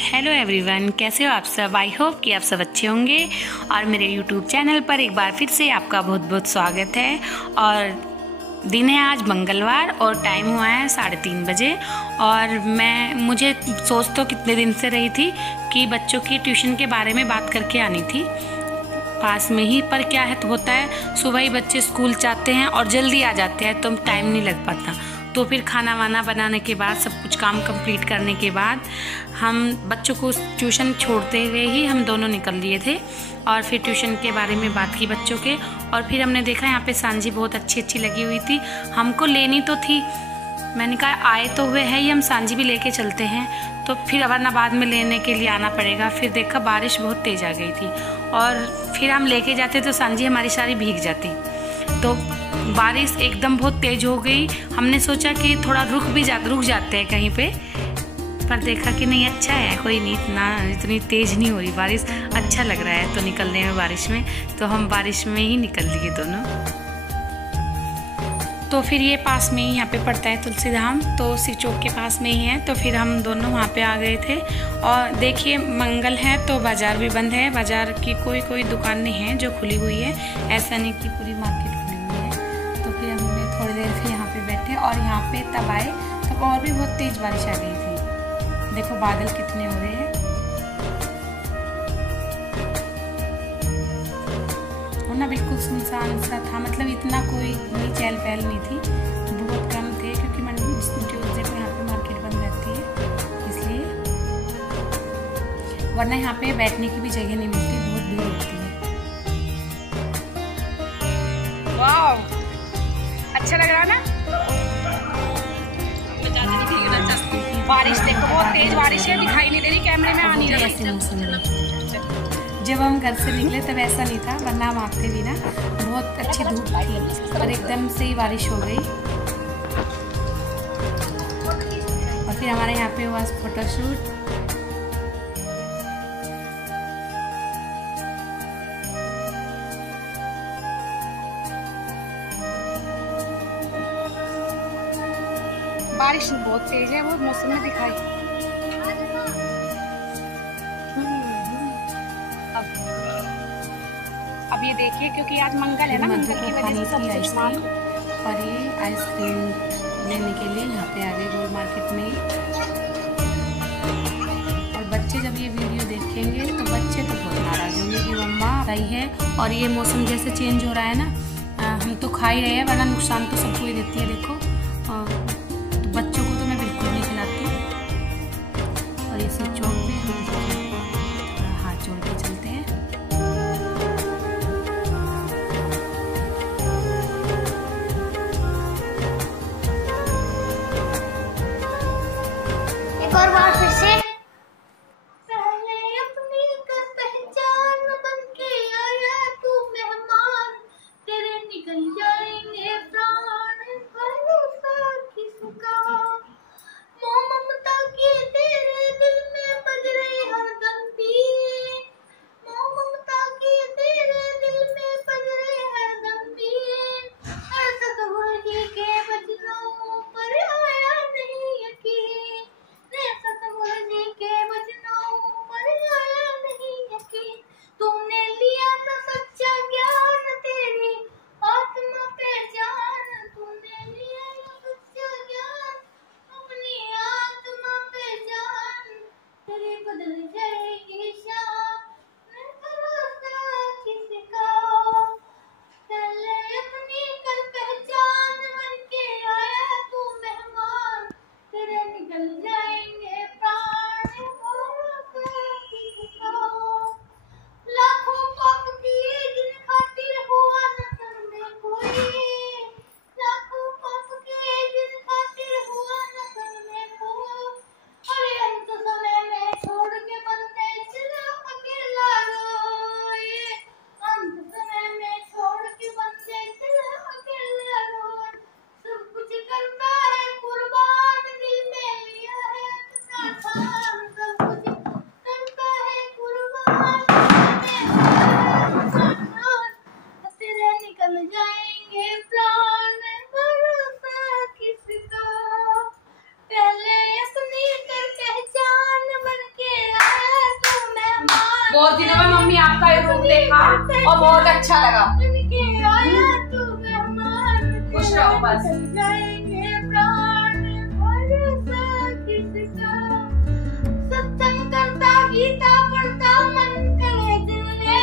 Hello everyone, कैसे हो आप सब। आई होप कि आप सब अच्छे होंगे और मेरे यूट्यूब चैनल पर एक बार फिर से आपका बहुत बहुत स्वागत है। और दिन है आज मंगलवार और टाइम हुआ है 3:30 बजे। और मुझे सोच तो कितने दिन से रही थी कि बच्चों की ट्यूशन के बारे में बात करके आनी थी पास में ही, पर क्या है तो होता है सुबह ही बच्चे स्कूल जाते हैं और जल्दी आ जाते हैं तो टाइम नहीं लग पाता। तो फिर खाना वाना बनाने के बाद सब कुछ काम कंप्लीट करने के बाद हम बच्चों को ट्यूशन छोड़ते हुए ही हम दोनों निकल लिए थे और फिर ट्यूशन के बारे में बात की बच्चों के। और फिर हमने देखा यहाँ पे सांझी बहुत अच्छी लगी हुई थी, हमको लेनी तो थी। मैंने कहा आए तो हुए हैं ही, हम सांझी भी लेके चलते हैं, तो फिर वरना बाद में लेने के लिए आना पड़ेगा। फिर देखा बारिश बहुत तेज़ आ गई थी और फिर हम लेके जाते तो सांझी हमारी सारी भीग जाती। तो बारिश एकदम बहुत तेज़ हो गई। हमने सोचा कि थोड़ा रुक जाते हैं कहीं पे, पर देखा कि नहीं अच्छा है, कोई नहीं, इतनी तेज़ नहीं हो रही बारिश, अच्छा लग रहा है तो निकलने में बारिश में। तो हम बारिश में ही निकल लिए दोनों। तो फिर ये पास में ही यहाँ पे पड़ता है तुलसी धाम, तो शिव चौक के पास में ही है। तो फिर हम दोनों वहाँ पे आ गए थे। और देखिए मंगल है तो बाज़ार भी बंद है, बाज़ार की कोई दुकानें हैं जो खुली हुई है, ऐसा नहीं कि पूरी मार्केट खुली हुई है। तो फिर हमने थोड़ी देर फिर यहाँ पे बैठे और यहाँ पे तब आए तब और भी बहुत तेज़ बारिश आ गई थी। देखो बादल कितने हो रहे हैं, ना बिल्कुल सुनसान सा था, मतलब इतना कोई चहल पहल नहीं थी, बहुत कम थे क्योंकि ट्यूसडे को यहाँ पे मार्केट बंद रहती है इसलिए, वरना यहाँ पे बैठने की भी जगह नहीं मिलती, बहुत भीड़ होती है। वाव, अच्छा लग रहा ना। बारिश देखो बहुत तेज बारिश है, दिखाई नहीं दे रही, कैमरे में आ नहीं रही। जब हम घर से निकले तब ऐसा नहीं था, वरना हम आते भी ना बहुत अच्छी धूप थी और एकदम से ही बारिश हो गई। और फिर हमारे यहाँ पे हुआ फोटोशूट। बारिश बहुत तेज है, वो मौसम में दिखाई। अब ये देखिए क्योंकि आज मंगल है ना, मंगल की वजह से सब सामान। और ये आइसक्रीम लेने के लिए यहाँ पे आ गए गोल मार्केट में। और बच्चे जब ये वीडियो देखेंगे तो बच्चे तो बहुत नाराज होंगे कि मम्मा सही है। और ये मौसम जैसे चेंज हो रहा है ना, हम तो खा ही रहे हैं, वरना नुकसान तो सबको ही देती है। देखो तो बच्चों को तो मैं बिल्कुल नहीं खिलाती। और ये सब चौक पे हम हाथ जोड़ के चलते हैं। एक और बार फिर से। पहले अपनी कर पहचान बन के आया तू मेहमान, तेरे निकल जाएंगे प्राण, भरोसा किसका। मोह ममता की तेरे दिल में बज रही हरदम बीन, मोह ममता की तेरे दिल में बज रही हरदम बीन। सतगुरु जी के वचनों पर आया नहीं यकीन, सतगुरु जी के वचनों पर आया नहीं यकीन। तूने लिया ना सच्चा ज्ञान, तेरी आत्मा पहचान, तूने लिया ना सच्चा ज्ञान, अपनी आत्मा पहचान, तेरी बदल जाएगी शान, मैं भरोसा किसका। पहले अपनी कर पहचान बन के आया तू मेहमान, तेरे निकल जाएंगे प्राण, भरोसा किसका। लाखों पाप किए जिन खातिर हुआ न करने कोई, लाखों पाप किए जिन खातिर हुआ न करने कोई। अरे अंत समय में छोड़ के बंदे चला अकेला रोए, अंत समय में छोड़ के बंदे चला अकेला रोए। सब कुछ करता है कुर्बान, दिल में लिया है अपना ठान, सब कुछ करता है कुर्बान, दिल में लिया है अपना ठान। तेरे निकल जाएंगे प्राण, भरोसा किसका। पहले अपनी कर पहचान बन के बहुत दिनों में मम्मी आपका ये रूप देखा और बहुत अच्छा लगा। खुश रहो बस। सत्संग करता गीता पढ़ता मन करे दिल रे,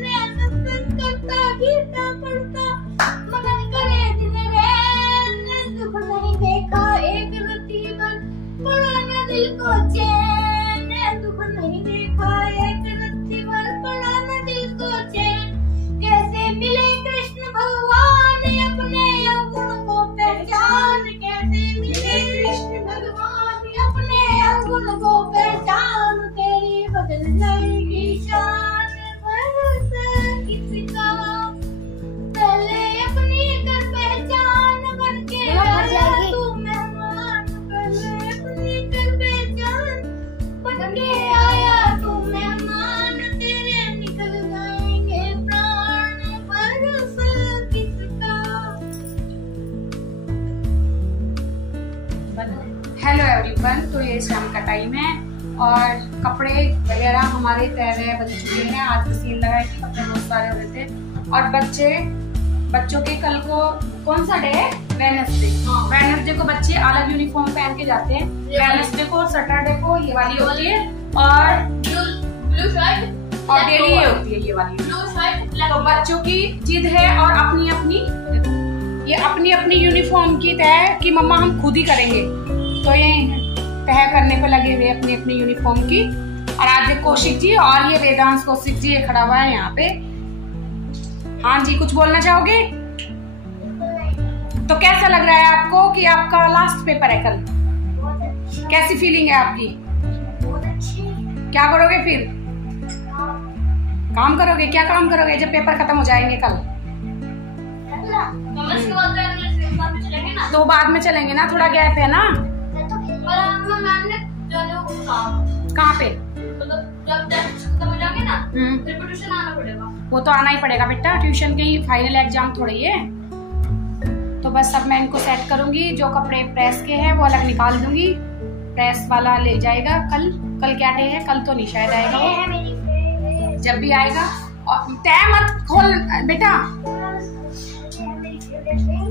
सत्संग करता गीता पढ़ता मन करे दिल रे, दुख नहीं देखा एक रत्ती भर पड़ा न दिल को चैन, दुख नहीं देखा एक रत्ती भर पड़ा न दिल को चैन। कैसे मिले कृष्ण भगवान अपने अवगुण को पहचान, कैसे मिले कृष्ण भगवान अपने अवगुण को पहचान, तेरी बदल जाएगी शान भरोसा किसका, पहले अपनी कर पहचान बन के आया तू मेहमान, पहले अपनी कर पहचान बन के आया तू मेहमान, तेरे निकल जाएंगे प्राण भरोसा किसका। हेलो एवरीवन, तो ये शाम का टाइम है और कपड़े वगैरह हमारे तैयार बन चुके हैं। आज तो सीन लगा है कि कपड़े बहुत सारे हो रहे थे और बच्चों के कल को कौन सा डे है? वेडनेसडे। वेडनेसडे को बच्चे अलग यूनिफॉर्म पहन के जाते हैं। वेडनेसडे को और सैटरडे को ये वाली होती है और ब्लू शर्ट और डेली ये होती है ये वाली। ब्लू शर्ट तो बच्चों की जिद है और अपनी अपनी यूनिफॉर्म की तय है कि मम्मा हम खुद ही करेंगे, तो ये तय करने पे लगे हुए अपनी अपनी यूनिफॉर्म की। और आज कौशिक जी और ये वेदांश कौशिक जी ये खड़ा हुआ है यहाँ पे। हाँ जी, कुछ बोलना चाहोगे? तो कैसा लग रहा है आपको कि आपका लास्ट पेपर है कल? कैसी फीलिंग है आपकी? बहुत अच्छी। क्या करोगे फिर? काम करोगे? क्या काम करोगे जब पेपर खत्म हो जाएंगे कल? तो बाद में चलेंगे ना, थोड़ा गैप है ना। कहाँ पे? वो तो आना ही पड़ेगा बेटा, ट्यूशन के ही फाइनल एग्जाम थोड़ी है। तो बस अब मैं इनको सेट करूंगी, जो कपड़े प्रेस के हैं वो अलग निकाल दूंगी, प्रेस वाला ले जाएगा। कल क्या डे है? कल तो नहीं शायद आएगा वो, जब भी आएगा। और तय मत खोल बेटा।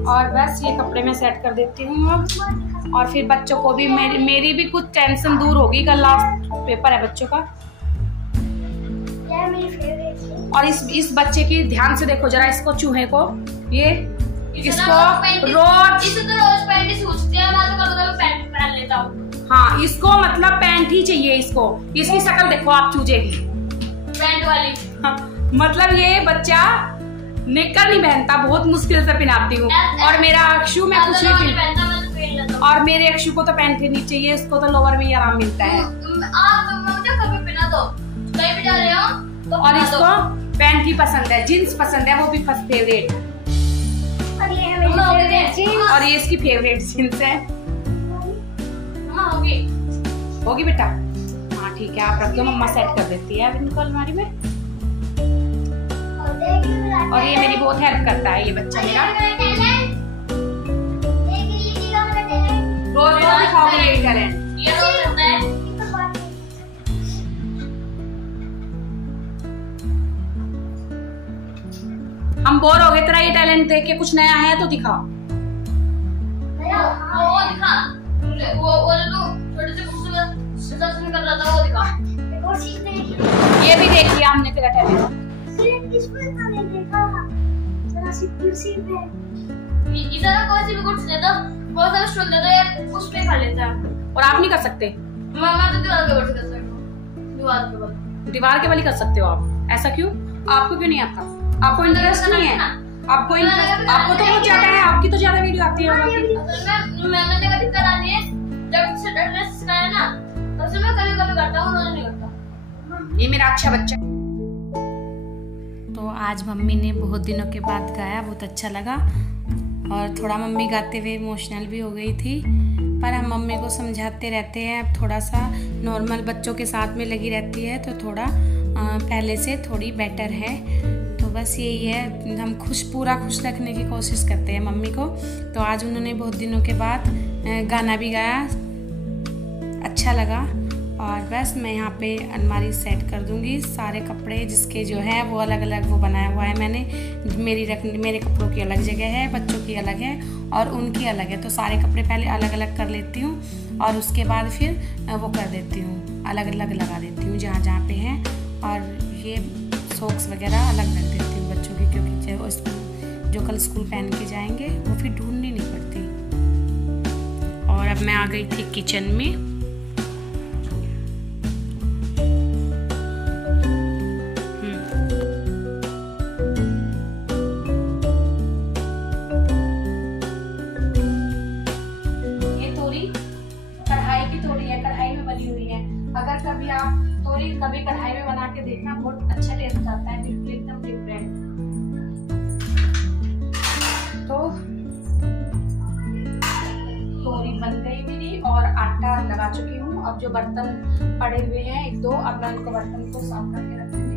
और बस ये कपड़े मैं सेट कर देती हूँ अब, और फिर बच्चों को भी मेरी भी कुछ टेंशन दूर होगी। कल लास्ट पेपर है बच्चों का। और इस बच्चे की ध्यान से देखो जरा, इसको चूहे को, ये इसको रोज पैंट ही सोचते हैं, मैं तो कभी पैंट पहन लेता हूँ। हाँ, इसको मतलब पैंट ही चाहिए इसको। इसकी शक्ल देखो आप चूजे की, पैंट वाली। हाँ, मतलब ये बच्चा नेकर नहीं पहनता, बहुत मुश्किल से पहनाती हूँ। और मेरा अक्षु मैं कुछ नहीं पहनता, और मेरे अक्षु को तो पैंट ही नहीं चाहिए, इसको तो लोअर में ही आराम मिलता है। कभी पहना दो, कहीं भी जा रहे हो तो। और इसको पैंट ही पसंद है, जींस पसंद है, वो भी फर्स्ट फेवरेट। और ये इसकी फेवरेट जींस है। होगी बेटा? हाँ ठीक है, आप रख दो, मम्मा सेट कर देती है अब इनको अलमारी में। और ये मेरी बहुत हेल्प करता है ये बच्चा मेरा। रोज दिखाओगे ये टैलेंट? ये रोज करता है। हम बोर हो गए तेरा ये टैलेंट देख के, कुछ नया है तो दिखा। वो दिखा, वो जो छोटे से खूबसूरत कर रहा था वो दिखा। ये भी देख लिया हमने तेरा टैलेंट। उस पे खा लेता है। और आप नहीं कर सकते? मैं तो दीवार के ऊपर कर सकता हूँ। दीवार के बल कर सकते हो आप, ऐसा क्यों? आपको क्यों नहीं आता? आपको इंटरेस्ट नहीं है? आपको तो बहुत ज्यादा है, आपकी तो ज्यादा वीडियो आती है। मैंने कभी करा नहीं है, जब से ड्रेस सिखाया ना तब से मैं कभी करता हूँ, रोज नहीं करता। ये मेरा अच्छा बच्चा। तो आज मम्मी ने बहुत दिनों के बाद गाया, बहुत अच्छा लगा। और थोड़ा मम्मी गाते हुए इमोशनल भी हो गई थी, पर हम मम्मी को समझाते रहते हैं। अब थोड़ा सा नॉर्मल बच्चों के साथ में लगी रहती है, तो थोड़ा पहले से थोड़ी बेटर है। तो बस यही है, हम पूरा खुश रखने की कोशिश करते हैं मम्मी को। तो आज उन्होंने बहुत दिनों के बाद गाना भी गाया, अच्छा लगा। और बस मैं यहाँ पे अलमारी सेट कर दूँगी। सारे कपड़े जिसके जो है वो अलग अलग वो बनाया हुआ है मैंने। मेरे कपड़ों की अलग जगह है, बच्चों की अलग है और उनकी अलग है। तो सारे कपड़े पहले अलग अलग कर लेती हूँ और उसके बाद फिर वो कर देती हूँ, अलग अलग लगा देती हूँ जहाँ जहाँ पे हैं। और ये सॉक्स वगैरह अलग रख देती हूँ बच्चों की, क्योंकि जो कल स्कूल पहन के जाएंगे वो फिर ढूंढनी नहीं पड़ती। और अब मैं आ गई थी किचन में। अगर कभी आप तोरी कभी कढ़ाई में बना के देखना, बहुत अच्छा टेस्ट आता है, बिल्कुल एकदम डिफरेंट। तो तोरी बन गई मेरी और आटा लगा चुकी हूँ। अब जो बर्तन पड़े हुए हैं एक दो, अब मैं उनको बर्तन को साफ करके रखूंगी।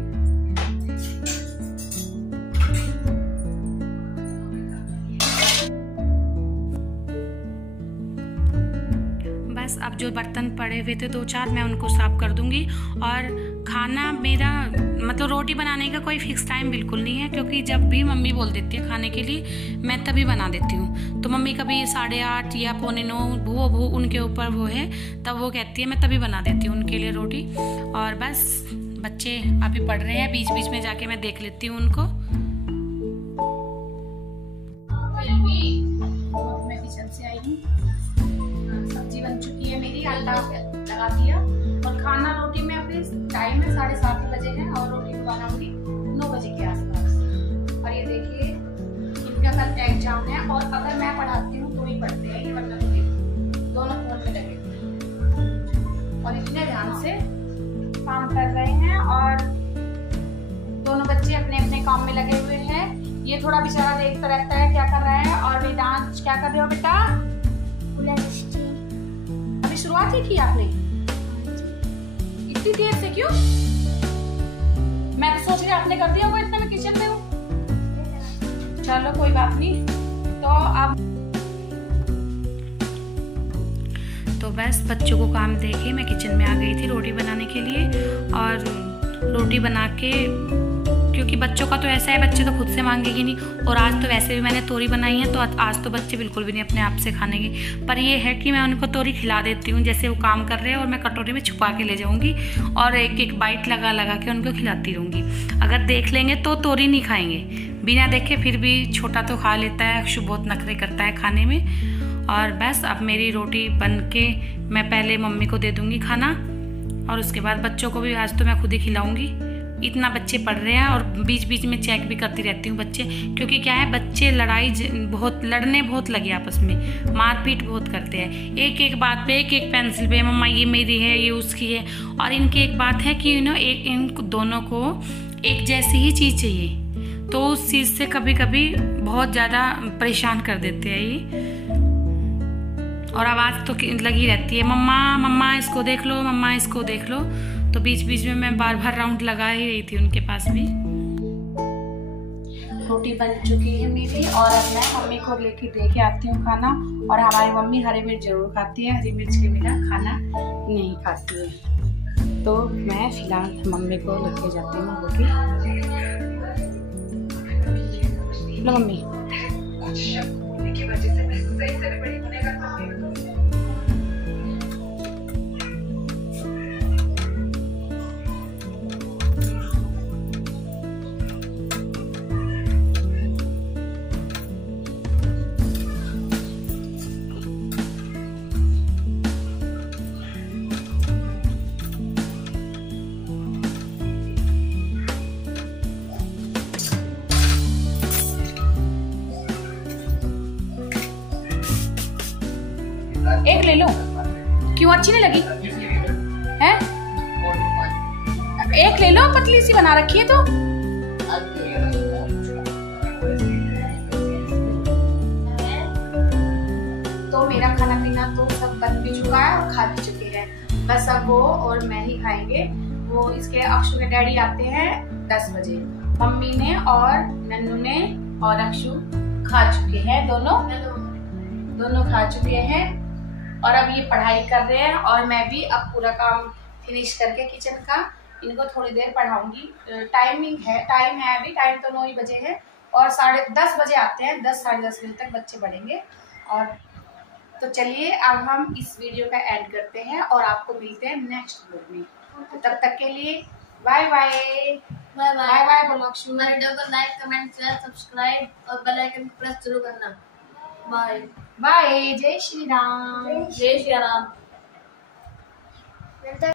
बस अब जो बर्तन पड़े हुए थे 2-4 मैं उनको साफ़ कर दूंगी। और खाना मेरा मतलब रोटी बनाने का कोई फिक्स टाइम बिल्कुल नहीं है, क्योंकि जब भी मम्मी बोल देती है खाने के लिए मैं तभी बना देती हूँ। तो मम्मी कभी 8:30 या 8:45 वो उनके ऊपर वो है, तब वो कहती है मैं तभी बना देती हूँ उनके लिए रोटी। और बस बच्चे अभी पढ़ रहे हैं, बीच बीच में जाके मैं देख लेती हूँ उनको। मैं किचन से आई हूँ, सब्जी बन चुकी है मेरी, आटा लगा दिया और खाना रोटी में अभी टाइम है 7:30 बजे है और रोटी बनाऊंगी 9 बजे के आसपास। और ये देखिए इनका कल एग्जाम है और अगर मैं पढ़ाती हूँ तो ही पढ़ते हैं, वरना दोनों फोन पे लगे और इतने ध्यान से काम कर रहे हैं। और दोनों बच्चे अपने अपने काम में लगे हुए हैं। ये थोड़ा बेचारा देखता रहता है क्या कर रहा है। और वेदांत क्या कर रहे हो बेटा? अभी शुरुआत ही की आपने, इतनी देर से क्यों? मैं तो सोच रही आपने कर दिया होगा, इतना मैं किचन में हूँ। चलो कोई बात नहीं। तो बस बच्चों को काम देके मैं किचन में आ गई थी रोटी बनाने के लिए। और रोटी बना के, क्योंकि बच्चों का तो ऐसा है बच्चे तो खुद से मांगेगी नहीं। और आज तो वैसे भी मैंने तोरी बनाई है, तो आज तो बच्चे बिल्कुल भी नहीं अपने आप से खानेंगे। पर ये है कि मैं उनको तोरी खिला देती हूँ, जैसे वो काम कर रहे हैं और मैं कटोरी में छुपा के ले जाऊँगी और एक एक बाइट लगा लगा के उनको खिलाती रहूँगी। अगर देख लेंगे तो तोरी नहीं खाएंगे, बिना देखे फिर भी छोटा तो खा लेता है, अक्षु बहुत नखरे करता है खाने में। और बस अब मेरी रोटी बन के मैं पहले मम्मी को दे दूँगी खाना और उसके बाद बच्चों को भी आज तो मैं खुद ही खिलाऊँगी। इतना बच्चे पढ़ रहे हैं और बीच बीच में चेक भी करती रहती हूँ बच्चे, क्योंकि क्या है बच्चे लड़ने बहुत लगे आपस में, मारपीट बहुत करते हैं। एक एक बात पे, एक एक पेंसिल पे, मम्मा ये मेरी है, ये उसकी है। और इनकी एक बात है कि इन दोनों को एक जैसी ही चीज़ चाहिए, तो उस चीज़ से कभी कभी बहुत ज़्यादा परेशान कर देते हैं ये। और आवाज़ तो लगी रहती है, मम्मा मम्मा इसको देख लो, मम्मा इसको देख लो। तो बीच बीच में मैं बार बार राउंड लगा ही रही थी उनके पास भी। रोटी बन चुकी है मेरी और अब मैं मम्मी को लेके दे के आती हूँ खाना। और हमारी मम्मी हरी मिर्च जरूर खाती है, हरी मिर्च के बिना खाना नहीं खाती है। तो मैं फिलहाल मम्मी को लेके जाती हूँ रोटी। लो मम्मी। एक ले लो, क्यों अच्छी नहीं लगी है? एक ले लो, पतली सी बना रखी है तो मेरा खाना पीना तो सब बन भी चुका है और खा भी चुके हैं। बस अब वो और मैं ही खाएंगे। वो इसके अक्षु के डैडी आते हैं 10 बजे। मम्मी ने और नन्नू ने और अक्षु खा चुके हैं, दोनों खा चुके हैं। और अब ये पढ़ाई कर रहे हैं और मैं भी अब पूरा काम फिनिश करके किचन का इनको थोड़ी देर पढ़ाऊंगी। टाइम है अभी, टाइम तो 9 ही बजे है और 10:30 बजे आते हैं, 10 साढ़े 10 बजे तक बच्चे पढ़ेंगे। और तो चलिए अब हम इस वीडियो का एंड करते हैं और आपको मिलते हैं नेक्स्ट वीडियो में। तो तब तक के लिए bye bye bye bye bye बोलो। हमारे वीडियो को लाइक कमेंट शेयर सब्सक्राइब और बेल आइकन प्रेस जरूर करना। Bye bye. जय श्री राम। जय श्री राम।